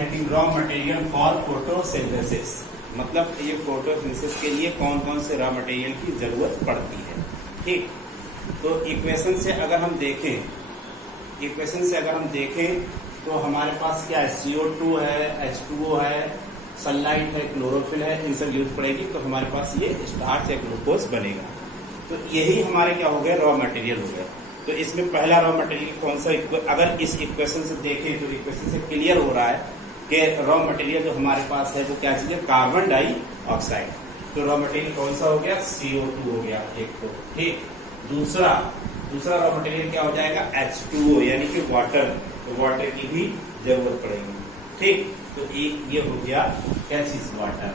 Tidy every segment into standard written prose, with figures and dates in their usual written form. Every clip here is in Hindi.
Heading raw material for photosynthesis, मतलब ये फोटोसिंथेसिस के लिए कौन कौन से रॉ मटेरियल की जरूरत पड़ती है। ठीक, तो इक्वेशन से अगर हम देखें तो हमारे पास क्या है, CO2 है, H2O है, सनलाइट है, क्लोरोफिल है, इन सब यूज पड़ेगी तो हमारे पास ये स्टार्च या ग्लूकोज बनेगा। तो यही हमारे क्या हो गया, रॉ मटेरियल हो गया। तो इसमें पहला रॉ मटेरियल कौन सा, अगर इस इक्वेशन से देखें तो इक्वेशन से क्लियर हो रहा है कि रॉ मटेरियल जो हमारे पास है वो क्या चीज है, कार्बन डाइऑक्साइड। तो रॉ मटेरियल कौन सा हो गया, CO2 हो गया एक तो। ठीक, दूसरा रॉ मटेरियल क्या हो जाएगा, H2O यानी कि वाटर, तो वाटर की भी जरूरत पड़ेगी। ठीक, तो एक ये हो गया क्या चीज, वाटर।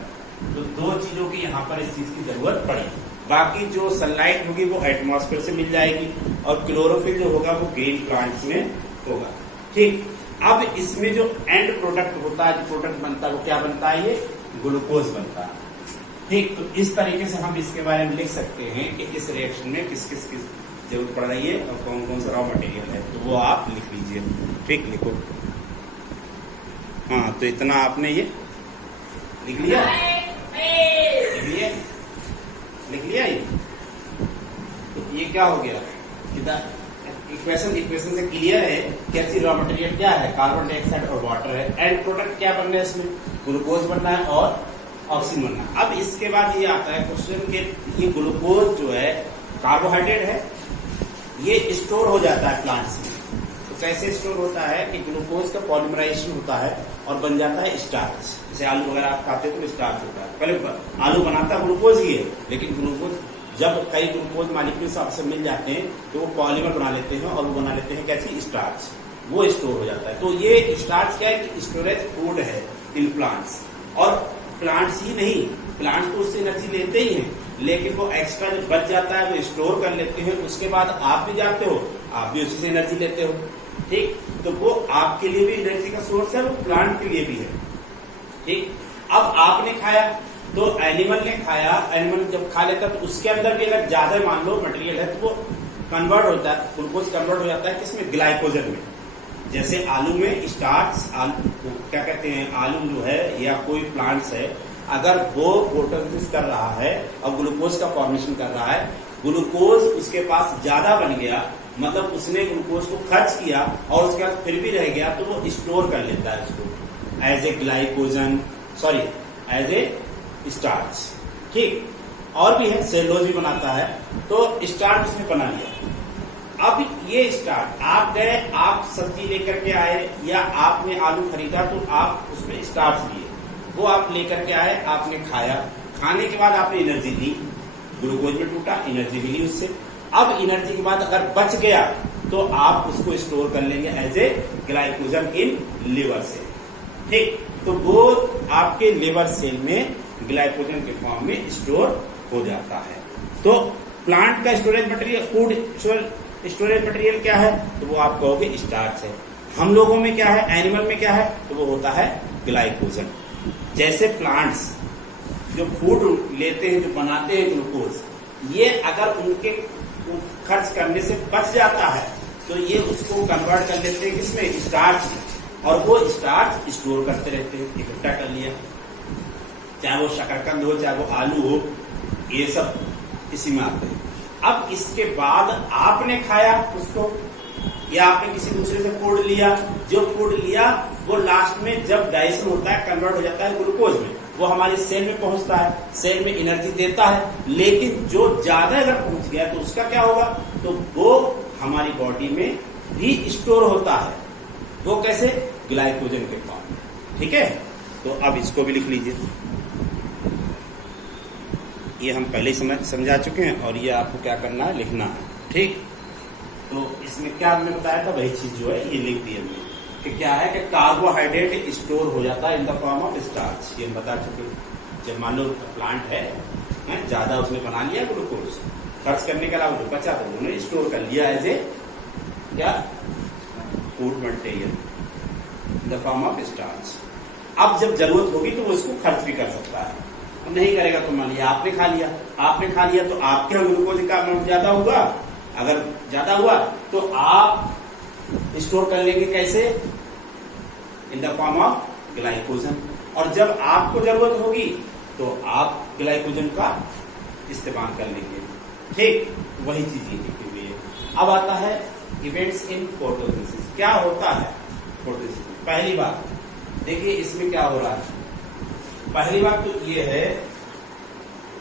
तो दो चीजों की यहाँ पर इस चीज की जरूरत पड़ेगी। बाकी जो सनलाइट होगी वो एटमॉस्फेयर से मिल जाएगी और क्लोरोफिल जो होगा वो ग्रीन प्लांट्स में होगा। ठीक, अब इसमें जो एंड प्रोडक्ट होता है, जो प्रोडक्ट बनता है वो क्या बनता है, ये ग्लूकोज बनता है। ठीक, तो इस तरीके से हम इसके बारे में लिख सकते हैं कि इस रिएक्शन में किस किस की जरूरत पड़ रही है और कौन कौन सा रॉ मटेरियल है, तो वो आप लिख लीजिए। ठीक, लिखो। हाँ, तो इतना आपने ये लिख लिया, लिख लिया ये। तो ये क्या हो गया, इक्वेशन से क्लियर है कैसी रॉ मटेरियल क्या है, कार्बन डाइऑक्साइड और वाटर है। एंड प्रोडक्ट क्या बनना है, इसमें ग्लूकोज बनना है और ऑक्सीजन बनना है। अब इसके बाद ये आता है क्वेश्चन के ये ग्लूकोज जो है कार्बोहाइड्रेट है, ये स्टोर हो जाता है प्लांट्स में। तो कैसे स्टोर होता है कि ग्लूकोज का पॉलीमराइजेशन होता है और बन जाता है स्टार्च। जैसे आलू वगैरह आप खाते हो तो स्टार्च होता है। पहले आलू बनाता ग्लूकोज ही है, लेकिन ग्लूकोज जब कई ग्लूकोज मॉलिक्यूल्स आपसे मिल जाते हैं तो वो पॉलीमर बना लेते हैं और वो बना लेते हैं कैसी, स्टार्च, वो स्टोर हो जाता है। तो ये स्टार्च क्या है कि स्टोरेज फूड है इन प्लांट्स। और प्लांट्स ही नहीं, प्लांट्स तो उससे एनर्जी लेते ही हैं, लेकिन वो एक्स्ट्रा जो बच जाता है वो स्टोर कर लेते हैं। उसके बाद आप भी जाते हो, आप भी उसी से एनर्जी लेते हो। ठीक, तो वो आपके लिए भी एनर्जी का सोर्स है, वो प्लांट के लिए भी है। ठीक, अब आपने खाया तो एनिमल ने खाया, एनिमल जब खा लेता तो उसके अंदर भी अगर ज्यादा मान लो मटेरियल है तो वो कन्वर्ट होता है, ग्लूकोज कन्वर्ट हो जाता है किसमें, ग्लाइकोजन में। जैसे आलू में स्टार्च, क्या कहते हैं, आलू जो है या कोई प्लांट्स है, अगर वो फोटोसिंथेसिस कर रहा है और ग्लूकोज का फॉर्मेशन कर रहा है, ग्लूकोज उसके पास ज्यादा बन गया, मतलब उसने ग्लूकोज को खर्च किया और उसके बाद फिर भी रह गया, तो वो स्टोर कर लेता है उसको as a glycogen, sorry as a starch. ठीक, और भी है, सेलुलोज भी बनाता है, तो स्टार्च उसने बना लिया। अब ये स्टार्च, आप गए, आप सब्जी लेकर के आए या आपने आलू खरीदा तो आप उसमें स्टार्च लिए, वो आप लेकर के आए, आपने खाया, खाने के बाद आपने एनर्जी ली, ग्लूकोज में टूटा, एनर्जी मिली उससे। अब एनर्जी के बाद अगर बच गया तो आप उसको स्टोर कर लेंगे as a glycogen in liver से। ठीक, तो वो आपके लिवर सेल में ग्लाइकोजन के फॉर्म में स्टोर हो जाता है। तो प्लांट का storage material, food storage material क्या है, तो वो आप कहोगे स्टार्च है। हम लोगों में क्या है, एनिमल में क्या है, तो वो होता है ग्लाइकोजन। जैसे प्लांट्स जो फूड लेते हैं, जो बनाते हैं ग्लूकोज, ये अगर उनके खर्च करने से बच जाता है तो ये उसको कन्वर्ट कर लेते हैं किसमें, स्टार्च में, और वो स्टार्च स्टोर करते रहते हैं। इकट्ठा कर लिया, चाहे वो शकरकंद हो, चाहे वो आलू हो, ये सब इसी में आते हैं। अब इसके बाद आपने खाया उसको या आपने किसी दूसरे से फूड लिया, जो फूड लिया वो लास्ट में जब डाइजेशन होता है कन्वर्ट हो जाता है ग्लूकोज में, वो हमारे सेल में पहुंचता है, सेल में एनर्जी देता है। लेकिन जो ज्यादा अगर पहुंच गया तो उसका क्या होगा, तो वो हमारी बॉडी में भी स्टोर होता है। वो कैसे, ग्लाइकोजन के फॉर्म में। ठीक है, तो अब इसको भी लिख लीजिए। ये हम पहले ही समझा चुके हैं और ये आपको क्या करना है, लिखना है। ठीक, तो इसमें क्या हमने बताया था, वही चीज जो है ये लिख दी हमने कि क्या है कि कार्बोहाइड्रेट स्टोर हो जाता है in the form of starch. ये हम बता चुके। जब मान लो प्लांट है, ज्यादा उसने बना लिया ग्लूकोज, खर्च करने के अलावा जो बचा तो उन्होंने स्टोर कर लिया एज ए क्या, food material in the form of starch. अब जब जरूरत होगी तो वो इसको खर्च भी कर सकता है, नहीं करेगा तो मान लिया आपने खा लिया तो आपके यहाँ ग्लूकोज का अमाउंट ज्यादा होगा। अगर ज्यादा हुआ तो आप स्टोर कर लेंगे कैसे, in the form of glycogen, और जब आपको जरूरत होगी तो आप ग्लाइकोजन का इस्तेमाल कर लेंगे। ठीक, वही चीज ये लिखी हुई है। अब आता है इवेंट्स इन फोटोसिंथेसिस। क्या होता है फोटोसिंथेसिस? पहली बात देखिए इसमें क्या हो रहा है। पहली बात तो ये है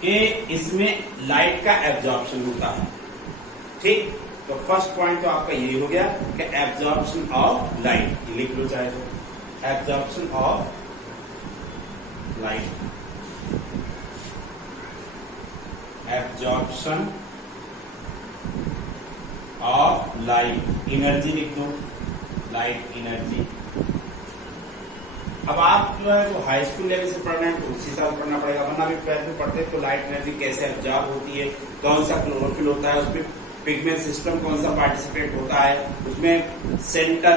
कि इसमें लाइट का एब्जॉर्प्शन होता है। ठीक, तो फर्स्ट पॉइंट तो आपका यही हो गया कि एब्जॉर्प्शन ऑफ लाइट, लिख लो चाहे तो, absorption of light, absorption of light, energy लिख दो, लाइट एनर्जी। अब आप जो है वो हाई स्कूल लेवल से पढ़ रहे हैं तो उसी हिसाब से पढ़ना पड़ेगा, वरना भी ट्वेल्थ में पढ़ते हैं तो लाइट एनर्जी कैसे एब्जॉर्ब होती है, कौन सा क्लोरोफिल होता है, उसमें पिगमेंट सिस्टम कौन सा पार्टिसिपेट होता है, उसमें सेंटर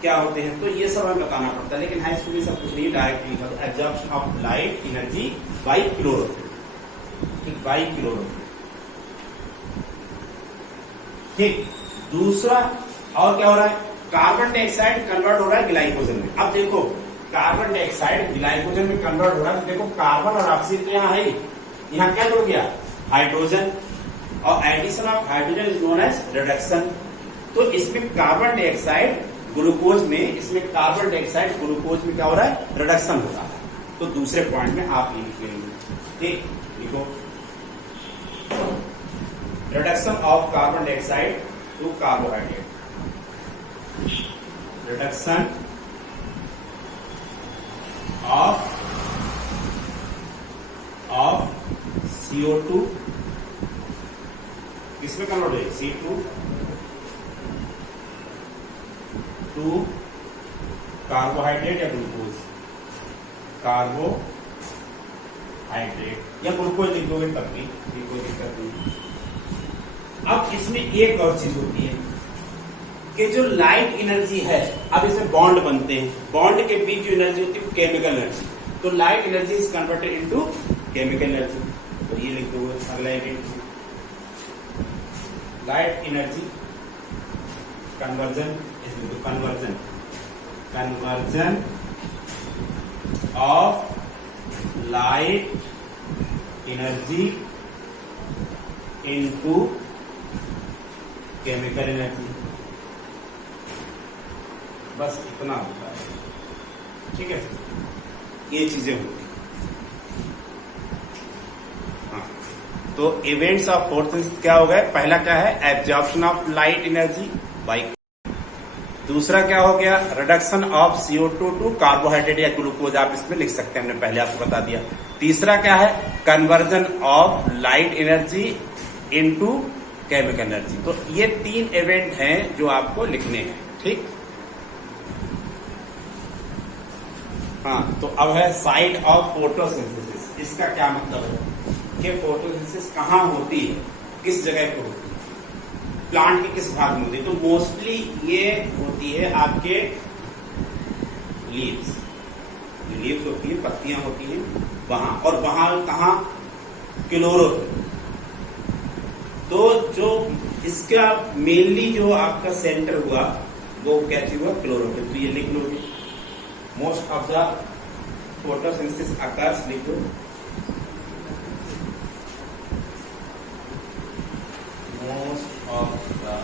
क्या होते हैं, तो ये सब हमें बताना पड़ता है। लेकिन हाई स्कूल में सब कुछ नहीं, डायरेक्ट लिखा तो absorption of light energy by chlorophyll, ठीक, बाई क्लोरोफिल। ठीक, दूसरा और क्या हो रहा है, कार्बन डाइऑक्साइड कन्वर्ट हो रहा है ग्लाइकोजन में। अब देखो कार्बन डाइऑक्साइड ग्लाइकोजन में कन्वर्ट हो रहा है, तो देखो कार्बन और ऑक्सीजन यहाँ है, यहाँ क्या जुड़ गया, हाइड्रोजन, और addition of hydrogen is known as reduction. तो इसमें कार्बन डाइऑक्साइड ग्लूकोज में, इसमें कार्बन डाइऑक्साइड ग्लूकोज में क्या हो रहा है, रिडक्शन हो रहा है। तो दूसरे पॉइंट में आप ये लिखेंगे, ठीक, लिखो reduction of carbon dioxide to carbohydrate, reduction of CO2 किसमें कन्वर्ट हो, C2 टू कार्बोहाइड्रेट या ग्लूकोज, कार्बोहाइड्रेट या ग्लूकोज लिख दोगे तब भी कोई दिक्कत नहीं। अब इसमें एक और चीज होती है कि जो लाइट एनर्जी है, अब इसमें बॉन्ड बनते हैं, बॉन्ड के बीच जो एनर्जी होती है केमिकल एनर्जी, तो light energy is converted into chemical energy. तो ये लिख दो अगला इवेंट, लाइट एनर्जी कन्वर्जन, इसमें conversion, conversion of light energy into chemical energy, बस इतना होता है। ठीक है, ये चीजें होती हैं। हाँ, तो इवेंट्स ऑफ फोटोसिंथेसिस क्या हो गए, पहला क्या है, absorption of light energy by, दूसरा क्या हो गया, reduction of CO2 to carbohydrate या ग्लूकोज, आप इसमें लिख सकते हैं, हमने पहले आपको बता दिया। तीसरा क्या है, conversion of light energy into chemical energy. तो ये तीन इवेंट हैं जो आपको लिखने हैं। ठीक, हाँ, तो अब है साइट ऑफ फोटोसिंथेसिस। इसका क्या मतलब है कि फोटोसिंथेसिस कहाँ होती है, किस जगह पर होती है, प्लांट के किस भाग में होती है। तो मोस्टली ये होती है आपके लीव्स, लीव्स होती है, पत्तियां होती हैं वहां, और वहां कहाँ, क्लोरोफिल। तो जो इसका मेनली जो आपका सेंटर हुआ वो क्या चीज हुआ, क्लोरोफिल। तो ये लिख लोगे, most of the photosynthesis occurs, लिख दो most of the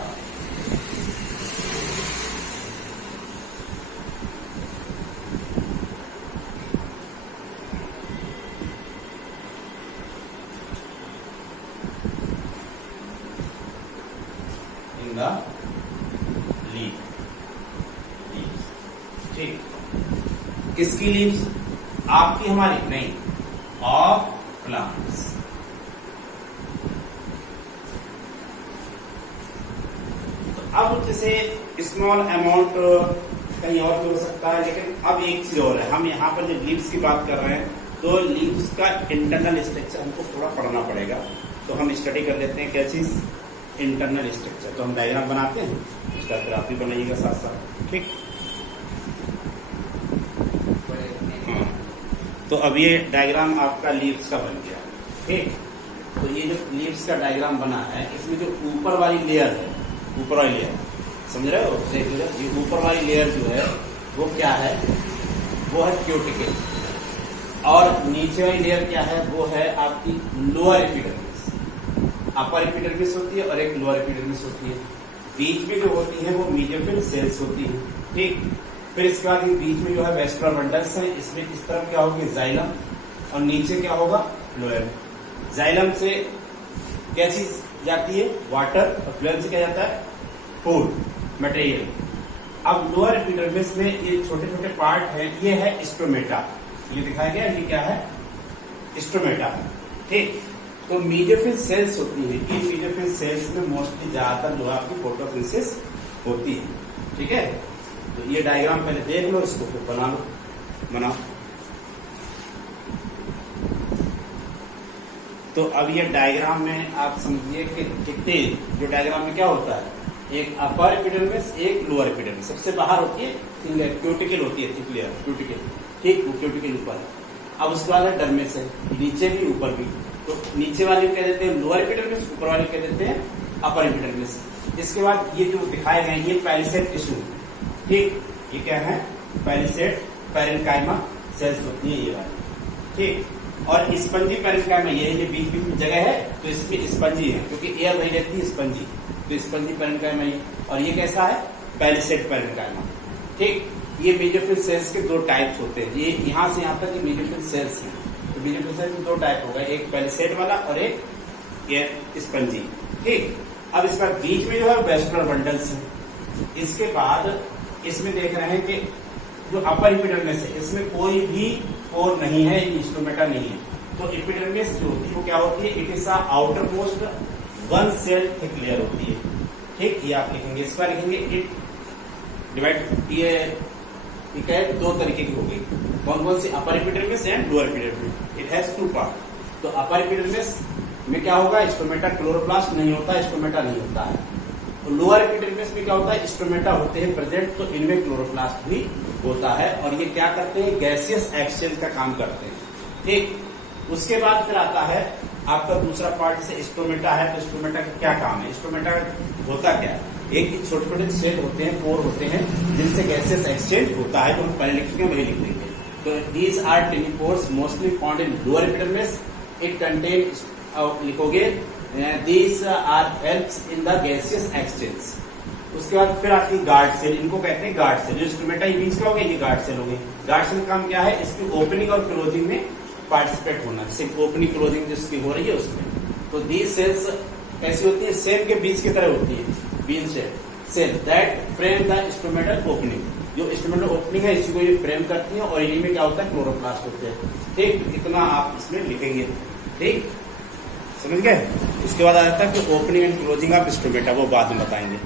in the leaf, ठीक, किसकी लीव्स, आपकी हमारी नहीं, ऑफ प्लांट्स। तो अब जैसे स्मॉल अमाउंट कहीं और भी हो सकता है, लेकिन अब एक चीज और है, हम यहाँ पर जब लीव्स की बात कर रहे हैं तो लीव्स का इंटरनल स्ट्रक्चर हमको थोड़ा पढ़ना पड़ेगा। तो हम स्टडी कर लेते हैं क्या चीज, इंटरनल स्ट्रक्चर। तो हम डायग्राम बनाते हैं, उसका फिर आप भी बनाइएगा साथ साथ। ठीक, तो अब ये डायग्राम आपका लीव्स का बन गया। ठीक, तो ये जो लीव्स का डायग्राम बना है, इसमें जो ऊपर वाली लेयर है, ऊपर वाली लेयर समझ रहे हो, देख लो, ये ऊपर वाली लेयर जो है वो क्या है, वो है क्यूटिकल, और नीचे वाली लेयर क्या है, वो है आपकी लोअर एपिडर्मिस। अपर एपिडर्मिस होती है और एक लोअर एपिडर्मिस होती है। बीच में जो होती है वो मेसोफिल सेल्स होती है, ठीक। फिर इसके बाद बीच में जो है वेस्कुलर बंडल्स हैं, इसमें इस तरफ क्या होगी जाइलम, और नीचे क्या होगा फ्लोएम। जाइलम से क्या चीज जाती है, वाटर, और फ्लोएम से क्या जाता है, फूड मटेरियल। अब लोअर एपिडर्मिस में ये छोटे छोटे पार्ट हैं, ये है स्टोमेटा, ये दिखाया गया, ये क्या है, स्टोमेटा, ठीक। तो मेसोफिल सेल्स होती है, इन मेसोफिल सेल्स में मोस्टली ज्यादातर जो है आपकी फोटोसिंथेसिस होती है, ठीक है। तो ये डायग्राम पहले देख लो, इसको फिर बनाओ। तो अब ये डायग्राम में आप समझिए कि कितने, जो डायग्राम में क्या होता है, एक अपर एपिडर्मिस, एक लोअर एपिडर्मिस। सबसे बाहर होती है क्यूटिकल होती है, थिक लेयर क्यूटिकल, ठीक, वो क्यूटिकल ऊपर है। अब उसके बाद है डर्मिस है, नीचे भी ऊपर भी। तो नीचे वाले कह देते हैं लोअर एपिडर्मिस, ऊपर वाले कह देते हैं अपर एपिडर्मिस। इसके बाद ये जो दिखाए गए ये पैलिसेड टिश्यू, ठीक, ये क्या है, पैलिसेड पैरेन्काइमा सेल्स होती है ये वाली, ठीक। और स्पंजी पैरेन्काइमा, ये बीच बीच में जगह है, तो इसमें स्पंजी है, क्योंकि एयर नहीं रहती है स्पंजी, तो स्पंजी पैरेन्काइमा ये। और ये कैसा है, पैलिसेड पैरेन्काइमा, ठीक। ये मेसोफिल सेल्स के दो टाइप्स होते हैं, ये यहां से यहां तक ये मेसोफिल सेल्स हैं। तो मेसोफिल सेल्स में दो टाइप होगा, एक पैलिसेड वाला और एक ये स्पंजी, ठीक। अब इसका बीच में जो है वेस्कुलर बंडल्स है। इसके बाद इसमें देख रहे हैं कि जो अपर एपिडर्मिस है, इसमें कोई भी पोर नहीं है, स्टोमेटा नहीं है। तो एपिडर्मिस जो होती है वो क्या होती है, it is outermost one cell thick layer होती है, ठीक। ये आप लिखेंगे, इस बार लिखेंगे इट डिवाइड, ये दो तरीके की होगी, कौन कौन सी, upper epidermis and lower epidermis. It has two part. तो अपर एपिडर्मिस में क्या होगा, स्टोमेटा, क्लोरोप्लास्ट नहीं होता, स्टोमेटा नहीं होता है। तो लोअर एपिडर्मिस में क्या होता है, स्टोमेटा होते हैं प्रेजेंट, तो इनमें क्लोरोप्लास्ट भी होता है, और ये क्या करते हैं, गैसियस एक्सचेंज का काम करते हैं, ठीक। उसके बाद फिर आता है आपका दूसरा पार्ट, जैसे स्टोमेटा है, तो स्टोमेटा का क्या काम है, स्टोमेटा होता क्या है, एक छोटे छोटे छेद होते हैं, पोर होते हैं, जिनसे गैसेस एक्सचेंज होता है, जो हम पहले लिखेंगे वही लिख देंगे। तो these are tiny pores mostly found in lower epidermis, it contain, लिखोगे these are helps in the gaseous exchange. उसके बाद फिर आपकी गार्ड सेल, इनको कहते हैं गार्ड सेल। जो स्टोमेटा ये बीच का हो गया, ये गार्ड सेल हो गए। गार्ड सेल का काम क्या है, इसकी ओपनिंग और क्लोजिंग में पार्टिसिपेट होना, जैसे ओपनिंग क्लोजिंग जिसकी हो रही है उसमें। तो दीज सेल्स ऐसी होती है, सेल के बीच की तरह होती है, bean cell that frame the stomatal opening. जो स्टोमेटल ओपनिंग है इसी को ये फ्रेम करती है, और इन्हीं में क्या होता है, क्लोरोप्लास्ट होते हैं, ठीक। इतना आप इसमें लिखेंगे, ठीक, समझ गए। इसके बाद आ जाता है कि opening and closing of stomata, वो बाद में बताएंगे।